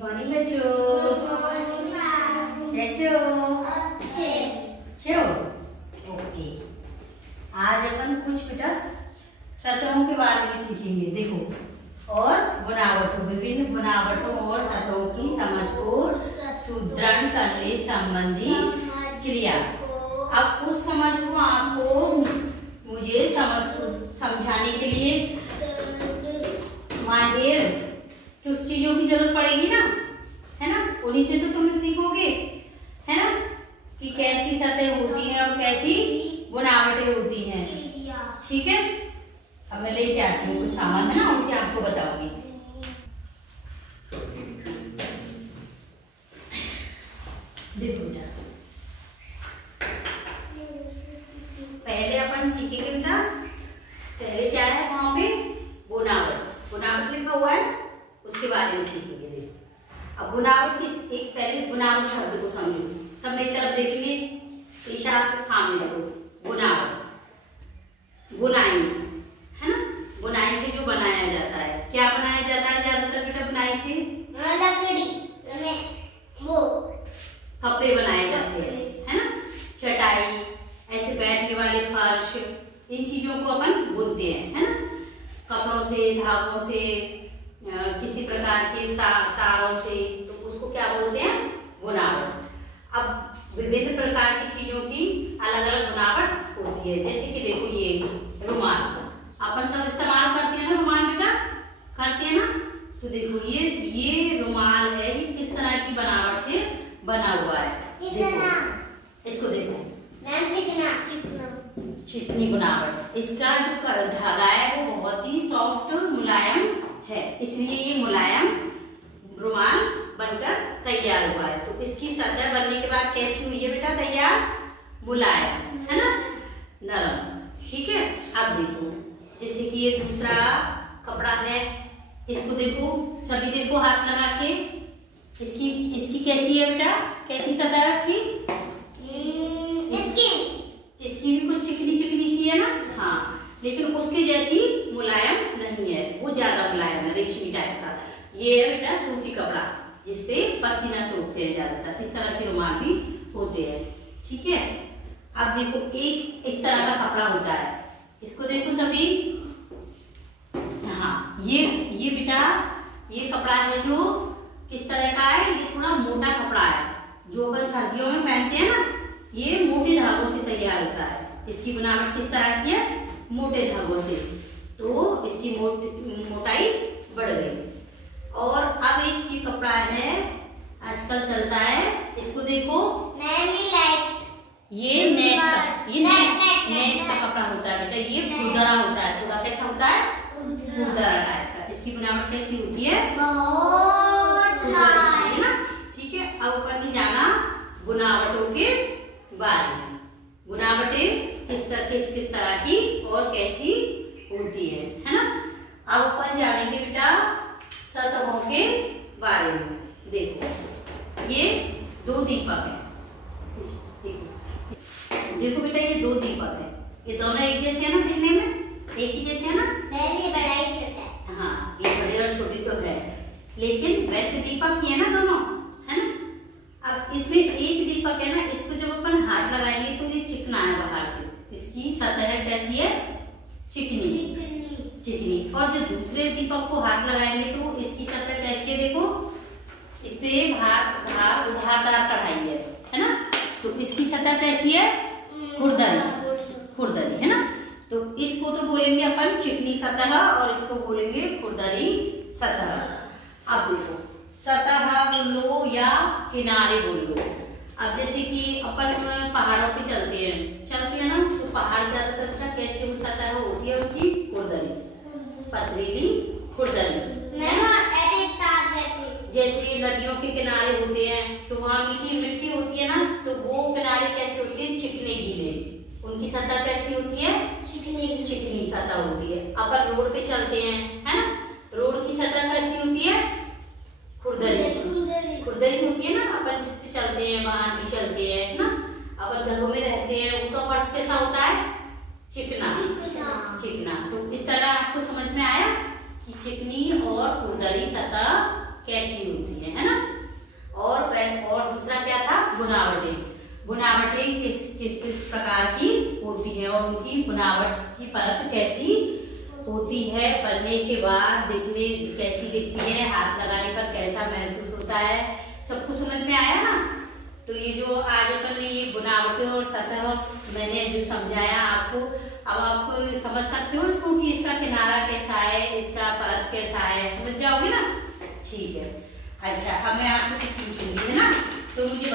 Morning बच्चों, कैसे हो? अच्छे हो? ओके। आज अपन कुछ बेटा सतहों के बारे में सीखेंगे। देखो, और बनावटों, विभिन्न बनावटों और सतहों की समझ को सुदृढ़ करने संबंधी क्रिया। अब उस समझ को आपको मुझे समझाने के लिए माहिर कुछ चीजों की जरूरत पड़ेगी ना, है ना? उन्हीं से तो तुम सीखोगे, है ना, कि कैसी सतह होती है और कैसी बनावटें होती हैं। ठीक है, अब मैं लेके आती हूँ कुछ सामान, है ना, उनसे आपको बताऊंगी। देखो बेटा, पहले अपन सीखेंगे बेटा, पहले क्या है वहां पे बुनावट। बुनावट लिखा हुआ है, उसके बारे में सीखेंगे। देखो, अब बुनावट की एक पहले बुनावट शब्द को समझो। सब मेरी तरफ देखिए, ईशा सामने रखो। बुनावट, बुनाई, है ना? बुनाई से जो बनाया जाता है, क्या बनाया जाता है ज्यादातर बेटा बुनाई से? लकड़ी, वो कपड़े बनाए जाते हैं, है ना? चटाई, ऐसे बैठने वाले फर्श, इन चीजों को अपन बुनते हैं, है ना? कपड़ों से, धागों से, किसी प्रकार के तारों से, तो उसको क्या बोलते हैं? बुनावट। अब विभिन्न प्रकार की चीजों की अलग अलग बुनावट होती है। जैसे कि देखो, ये रुमाल अपन सब इस्तेमाल करते हैं ना, रुमाल बेटा करते हैं ना। तो देखो, ये रुमाल है, ये किस तरह की बनावट से बना हुआ है? देखो, इसको देखो, चिकनी बनावट। इसका जो धागा है वो बहुत ही सॉफ्ट, मुलायम है, इसलिए ये मुलायम रुमाल बनकर तैयार हुआ है। तो इसकी सतह बनने के बाद कैसी हुई है बेटा तैयार? मुलायम, है ना, नरम। ठीक है, अब देखो, जैसे कि ये दूसरा कपड़ा है, इसको देखो, सभी देखो हाथ लगा के, इसकी कैसी है बेटा? कैसी सतह है इसकी? इसकी भी कुछ चिकनी चिकनी सी है ना, हाँ, लेकिन उसके जैसी मुलायम नहीं है, वो ज्यादा मुलायम है, रेशमी टाइप का। ये है बेटा सूती कपड़ा, जिसपे पसीना सूखते हैं ज्यादातर। इस तरह के रुमाल भी होते हैं। ठीक है, अब देखो, एक इस तरह का कपड़ा होता है, इसको देखो सभी, हाँ, ये बेटा ये कपड़ा है जो किस तरह का है? ये थोड़ा मोटा कपड़ा है, जो अपन सर्दियों में पहनते हैं ना, ये मोटे धागों से तैयार होता है। इसकी बनावट किस तरह की है? मोटे धागों से, तो इसकी मोटाई बढ़ गई। और अब एक ये कपड़ा है, आजकल चलता है, इसको देखो, ये नेट का कपड़ा होता है बेटा। ये खुरदरा होता है, थोड़ा कैसा होता है? खुरदरा टाइप का। इसकी बनावट कैसी होती है? है ना? ठीक है, अब ऊपर नहीं जाना, बुनावटों के बारे में। बुनावटें किस तरह की और कैसी होती है ना? अब अपन जानेंगे बेटा सतहों के बारे में। देखो, ये दो दीपक है, देखो बेटा, ये दो दीपक है, ये दोनों एक जैसे है ना, दिखने में एक ही जैसे है ना? बड़ा ही छोटा है। हाँ, ये बड़े और छोटे तो है, लेकिन वैसे दीपक ही है ना दोनों, है ना? अब इसमें एक दीपक है ना, इसको जब अपन हाथ लगाएंगे तो ये चिकना है बाहर से, इसकी सतह कैसी है? चिकनी। और जो दूसरे दीपक को हाथ लगाएंगे तो इसकी सतह कैसी है? देखो, इस पे उभारदार कढ़ाई है ना, तो इसकी सतह कैसी है? खुरदरी, है ना? तो इसको तो बोलेंगे अपन चिकनी सतह और इसको बोलेंगे खुरदरी सतह। अब देखो, सतह बोलो या किनारे बोलो। अब जैसे कि अपन पहाड़ों पे चलते हैं ना, तो पहाड़ ज्यादातर कैसे वो सतह होती है उनकी? खुरदरी, पथरीली खुरदरी। जैसे नदियों के किनारे होते हैं तो वहाँ मीठी मिट्टी होती है ना, तो वो किनारे कैसे होती है? चिकने गीले, उनकी सतह कैसी होती है? चिकनी सतह होती है। अपन रोड पे चलते हैं, है ना, रोड की सतह कैसी होती है? खुरदरी होती है ना। अपन जिस पे चलते हैं, वाहन भी चलते हैं ना, अपन घरों में रहते हैं, उनका फर्श कैसा होता है? चिकना। तो इस तरह आपको समझ में आया कि चिकनी और खुरदरी सतह कैसी होती है ना? बुनावटें। बुनावटें किस किस प्रकार की होती है और उनकी बुनावट की परत कैसी होती है, पढ़ने के बाद दिखने कैसी दिखती है, हाथ लगाने पर कैसा महसूस होता है, सब कुछ समझ में आया ना। तो ये जो आज अपन ये बुनावटें और सतह मैंने जो समझाया आपको, अब आप समझ सकते हो इसको कि इसका किनारा कैसा है, इसका परत कैसा है, समझ जाओगे ना। ठीक है, अच्छा अब मैं आपसे कुछ पूछूंगी, है ना, तो मुझे